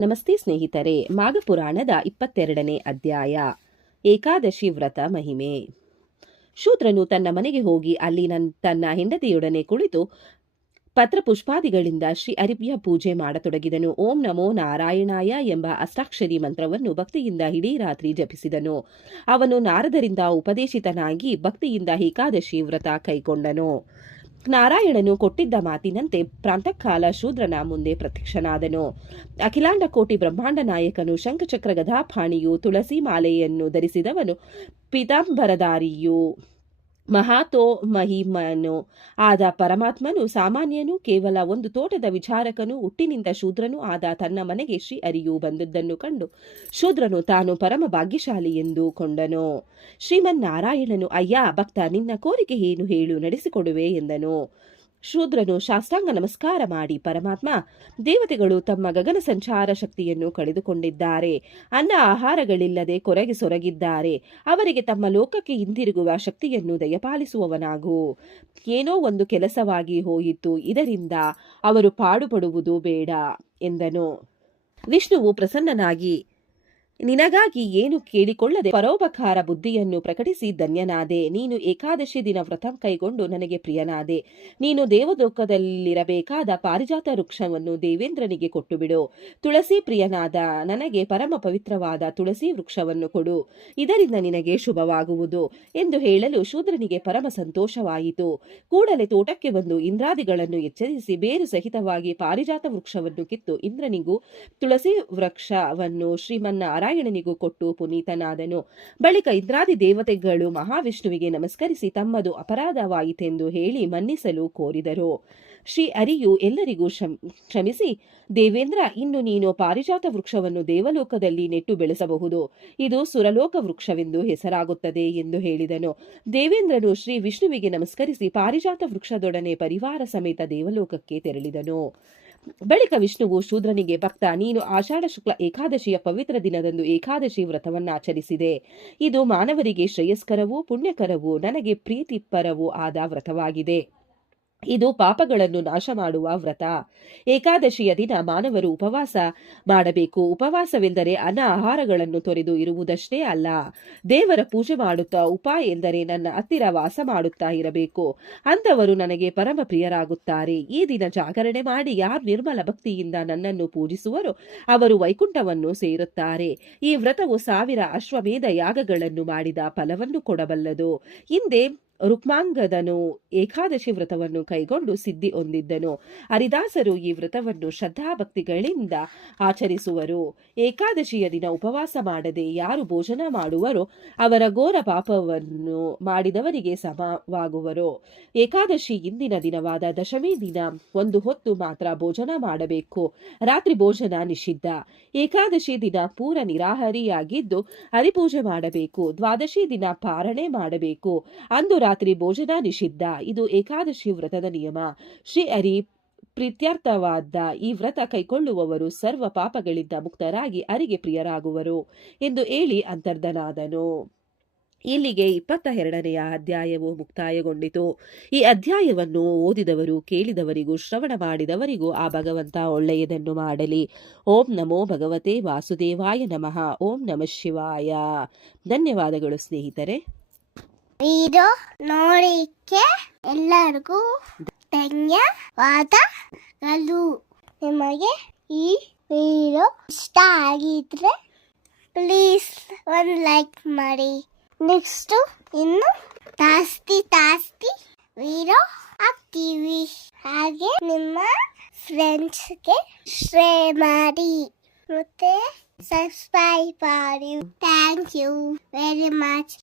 ನಮಸ್ತೆ ಸ್ನೇಹಿತರೆ, ಮಾಘಪುರಾಣದ 22ನೇ ಅಧ್ಯಾಯ ಏಕಾದಶಿ ವ್ರತ ಮಹಿಮೆ. ಶೂದ್ರನು ತನ್ನ ಮನೆಗೆ ಹೋಗಿ ಅಲ್ಲಿ ತನ್ನ ಹೆಂಡತಿಯೊಡನೆ ಕುಳಿತು ಪತ್ರಪುಷ್ಪಾದಿಗಳಿಂದ ಶ್ರೀ ಹರಿಯ ಪೂಜೆ ಮಾಡತೊಡಗಿದನು. ಓಂ ನಮೋ ನಾರಾಯಣಾಯ ಎಂಬ ಅಷ್ಟಾಕ್ಷರಿ ಮಂತ್ರವನ್ನು ಭಕ್ತಿಯಿಂದ ಇಡೀ ರಾತ್ರಿ ಜಪಿಸಿದನು. ಅವನು ನಾರದರಿಂದ ಉಪದೇಶಿತನಾಗಿ ಭಕ್ತಿಯಿಂದ ಏಕಾದಶಿ ವ್ರತ ಕೈಗೊಂಡನು. ನಾರಾಯಣನು ಕೊಟ್ಟಿದ್ದ ಮಾತಿನಂತೆ ಪ್ರಾಂತಃಕಾಲ ಶೂದ್ರನ ಮುಂದೆ ಪ್ರತ್ಯಕ್ಷನಾದನು. ಅಖಿಲಾಂಡ ಕೋಟಿ ಬ್ರಹ್ಮಾಂಡ ನಾಯಕನು, ಶಂಖಚಕ್ರ ಗದಾಪಾಣಿಯು, ತುಳಸಿ ಮಾಲೆಯನ್ನು ಧರಿಸಿದವನು, ಪೀತಾಂಬರಧಾರಿಯು, ಮಹಾತೋ ಮಹಿಮನು ಆದ ಪರಮಾತ್ಮನು, ಸಾಮಾನ್ಯನು, ಕೇವಲ ಒಂದು ತೋಟದ ವಿಚಾರಕನು, ಹುಟ್ಟಿನಿಂದ ಶೂದ್ರನೂ ಆದ ತನ್ನ ಮನೆಗೆ ಶ್ರೀ ಹರಿಯು ಬಂದದ್ದನ್ನು ಕಂಡು ಶೂದ್ರನು ತಾನು ಪರಮ ಭಾಗ್ಯಶಾಲಿ ಎಂದು ಕೊಂಡನು. ಶ್ರೀಮನ್ನಾರಾಯಣನು, ಅಯ್ಯ ಭಕ್ತ, ನಿನ್ನ ಕೋರಿಕೆ ಏನು ಹೇಳು, ನಡೆಸಿಕೊಡುವೆ ಎಂದನು. ಶೂದ್ರನು ಶಾಸ್ತ್ರಾಂಗ ನಮಸ್ಕಾರ ಮಾಡಿ, ಪರಮಾತ್ಮ, ದೇವತೆಗಳು ತಮ್ಮ ಗಗನ ಸಂಚಾರ ಶಕ್ತಿಯನ್ನು ಕಳೆದುಕೊಂಡಿದ್ದಾರೆ. ಅನ್ನ ಆಹಾರಗಳಿಲ್ಲದೆ ಕೊರಗಿ ಸೊರಗಿದ್ದಾರೆ. ಅವರಿಗೆ ತಮ್ಮ ಲೋಕಕ್ಕೆ ಹಿಂದಿರುಗುವ ಶಕ್ತಿಯನ್ನು ದಯಪಾಲಿಸುವವನಾಗು. ಏನೋ ಒಂದು ಕೆಲಸವಾಗಿ ಹೋಯಿತು, ಇದರಿಂದ ಅವರು ಪಾಡುಪಡುವುದು ಬೇಡ ಎಂದನು. ವಿಷ್ಣುವು ಪ್ರಸನ್ನನಾಗಿ, ನಿನಗಾಗಿ ಏನು ಕೇಳಿಕೊಳ್ಳದೆ ಪರೋಪಕಾರ ಬುದ್ಧಿಯನ್ನು ಪ್ರಕಟಿಸಿ ಧನ್ಯನಾದೆ. ನೀನು ಏಕಾದಶಿ ದಿನ ವ್ರತ ಕೈಗೊಂಡು ನನಗೆ ಪ್ರಿಯನಾದೆ. ನೀನು ದೇವಲೋಕದಲ್ಲಿರಬೇಕಾದ ಪಾರಿಜಾತ ವೃಕ್ಷವನ್ನು ದೇವೇಂದ್ರನಿಗೆ ಕೊಟ್ಟುಬಿಡು. ತುಳಸಿ ಪ್ರಿಯನಾದ ನನಗೆ ಪರಮ ಪವಿತ್ರವಾದ ತುಳಸಿ ವೃಕ್ಷವನ್ನು ಕೊಡು. ಇದರಿಂದ ನಿನಗೆ ಶುಭವಾಗುವುದು ಎಂದು ಹೇಳಲು ಶೂದ್ರನಿಗೆ ಪರಮ ಸಂತೋಷವಾಯಿತು. ಕೂಡಲೇ ತೋಟಕ್ಕೆ ಬಂದು ಇಂದ್ರಾದಿಗಳನ್ನು ಎಚ್ಚರಿಸಿ ಬೇರು ಸಹಿತವಾಗಿ ಪಾರಿಜಾತ ವೃಕ್ಷವನ್ನು ಕಿತ್ತು ಇಂದ್ರನಿಗೂ ತುಳಸಿ ವೃಕ್ಷವನ್ನು ಶ್ರೀಮನ್ನಾರಾಯಣನಿಗೂ ಕೊಟ್ಟು ಪುನೀತನಾದನು. ಬಳಿಕ ಇಂದ್ರಾದಿ ದೇವತೆಗಳು ಮಹಾವಿಷ್ಣುವಿಗೆ ನಮಸ್ಕರಿಸಿ ತಮ್ಮದು ಅಪರಾಧವಾಯಿತೆಂದು ಹೇಳಿ ಮನ್ನಿಸಲು ಕೋರಿದರು. ಶ್ರೀ ಹರಿಯು ಎಲ್ಲರಿಗೂ ಕ್ಷಮಿಸಿ, ದೇವೇಂದ್ರ, ಇನ್ನು ನೀನು ಪಾರಿಜಾತ ವೃಕ್ಷವನ್ನು ದೇವಲೋಕದಲ್ಲಿ ನೆಟ್ಟು ಬೆಳೆಸಬಹುದು. ಇದು ಸುರಲೋಕ ವೃಕ್ಷವೆಂದು ಹೆಸರಾಗುತ್ತದೆ ಎಂದು ಹೇಳಿದನು. ದೇವೇಂದ್ರನು ಶ್ರೀ ವಿಷ್ಣುವಿಗೆ ನಮಸ್ಕರಿಸಿ ಪಾರಿಜಾತ ವೃಕ್ಷದೊಡನೆ ಪರಿವಾರ ಸಮೇತ ದೇವಲೋಕಕ್ಕೆ ತೆರಳಿದನು. ಬಳಿಕ ವಿಷ್ಣುವು ಶೂದ್ರನಿಗೆ, ಭಕ್ತ, ನೀನು ಆಷಾಢ ಶುಕ್ಲ ಏಕಾದಶಿಯ ಪವಿತ್ರ ದಿನದಂದು ಏಕಾದಶಿ ವ್ರತವನ್ನಾಚರಿಸಿದೆ. ಇದು ಮಾನವರಿಗೆ ಶ್ರೇಯಸ್ಕರವೂ ಪುಣ್ಯಕರವೂ ನನಗೆ ಪ್ರೀತಿಪರವೂ ಆದ ವ್ರತವಾಗಿದೆ. ಇದು ಪಾಪಗಳನ್ನು ನಾಶ ಮಾಡುವ ವ್ರತ. ಏಕಾದಶಿಯ ದಿನ ಮಾನವರು ಉಪವಾಸ ಮಾಡಬೇಕು. ಉಪವಾಸವೆಂದರೆ ಅನ್ನ ಆಹಾರಗಳನ್ನು ತೊರೆದು ಇರುವುದಷ್ಟೇ ಅಲ್ಲ, ದೇವರ ಪೂಜೆ ಮಾಡುತ್ತಾ ಎಂದರೆ ನನ್ನ ಹತ್ತಿರ ವಾಸ ಮಾಡುತ್ತಾ ಇರಬೇಕು. ಅಂಥವರು ನನಗೆ ಪರಮ ಪ್ರಿಯರಾಗುತ್ತಾರೆ. ಈ ದಿನ ಜಾಗರಣೆ ಮಾಡಿ ಯಾರು ನಿರ್ಮಲ ಭಕ್ತಿಯಿಂದ ನನ್ನನ್ನು ಪೂಜಿಸುವರೋ ಅವರು ವೈಕುಂಠವನ್ನು ಸೇರುತ್ತಾರೆ. ಈ ವ್ರತವು 1000 ಅಶ್ವಮೇಧ ಯಾಗಗಳನ್ನು ಮಾಡಿದ ಫಲವನ್ನು ಕೊಡಬಲ್ಲದು. ಹಿಂದೆ ರುಕ್ಮಾಂಗದನು ಏಕಾದಶಿ ವ್ರತವನ್ನು ಕೈಗೊಂಡು ಸಿದ್ಧಿ ಹೊಂದಿದ್ದನು. ಹರಿದಾಸರು ಈ ವ್ರತವನ್ನು ಶ್ರದ್ಧಾಭಕ್ತಿಗಳಿಂದ ಆಚರಿಸುವರು. ಏಕಾದಶಿಯ ದಿನ ಉಪವಾಸ ಮಾಡದೆ ಯಾರು ಭೋಜನ ಮಾಡುವರೋ ಅವರ ಘೋರ ಪಾಪವನ್ನು ಮಾಡಿದವರಿಗೆ ಸಮವಾಗುವರು. ಏಕಾದಶಿ ಇಂದಿನ ದಿನವಾದ ದಶಮಿ ದಿನ ಒಂದು ಹೊತ್ತು ಮಾತ್ರ ಭೋಜನ ಮಾಡಬೇಕು. ರಾತ್ರಿ ಭೋಜನ ನಿಷಿದ್ಧ. ಏಕಾದಶಿ ದಿನ ಪೂರ ನಿರಾಹಾರಿಯಾಗಿದ್ದು ಹರಿಪೂಜೆ ಮಾಡಬೇಕು. ದ್ವಾದಶಿ ದಿನ ಪಾರಣೆ ಮಾಡಬೇಕು. ಅಂದು ರಾತ್ರಿ ಭೋಜನ ನಿಷಿದ್ಧ. ಇದು ಏಕಾದಶಿ ವ್ರತದ ನಿಯಮ. ಶ್ರೀ ಹರಿ ಪ್ರೀತ್ಯರ್ಥವಾದ ಈ ವ್ರತ ಕೈಗೊಳ್ಳುವವರು ಸರ್ವ ಪಾಪಗಳಿಂದ ಮುಕ್ತರಾಗಿ ಹರಿಗೆ ಪ್ರಿಯರಾಗುವರು ಎಂದು ಹೇಳಿ ಅಂತರ್ಧನಾದನು. ಇಲ್ಲಿಗೆ 22ನೇ ಅಧ್ಯಾಯವು ಮುಕ್ತಾಯಗೊಂಡಿತು. ಈ ಅಧ್ಯಾಯವನ್ನು ಓದಿದವರು, ಕೇಳಿದವರಿಗೂ, ಶ್ರವಣ ಮಾಡಿದವರಿಗೂ ಆ ಭಗವಂತ ಒಳ್ಳೆಯದನ್ನು ಮಾಡಲಿ. ಓಂ ನಮೋ ಭಗವತೆ ವಾಸುದೇವಾಯ ನಮಃ. ಓಂ ನಮಃ ಶಿವಾಯ. ಧನ್ಯವಾದಗಳು ಸ್ನೇಹಿತರೆ. ವಿಡಿಯೋ ನೋಡಿಕ್ಕೆ ಎಲ್ಲರಿಗೂ ಧನ್ಯವಾದಗಳು. ನಿಮಗೆ ಈ ವಿಡಿಯೋ ಇಷ್ಟ ಆಗಿದ್ರೆ ಪ್ಲೀಸ್ ಒಂದು ಲೈಕ್ ಮಾಡಿ. ನೆಕ್ಸ್ಟ್ ಇನ್ನು ಜಾಸ್ತಿ ವಿಡಿಯೋ ಹಾಕ್ತೀವಿ. ಹಾಗೆ ನಿಮ್ಮ ಫ್ರೆಂಡ್ಸ್ಗೆ ಶೇರ್ ಮಾಡಿ ಮತ್ತೆ ಸಬ್ಸ್ಕ್ರೈಬ್ ಮಾಡಿ. Thank you very much.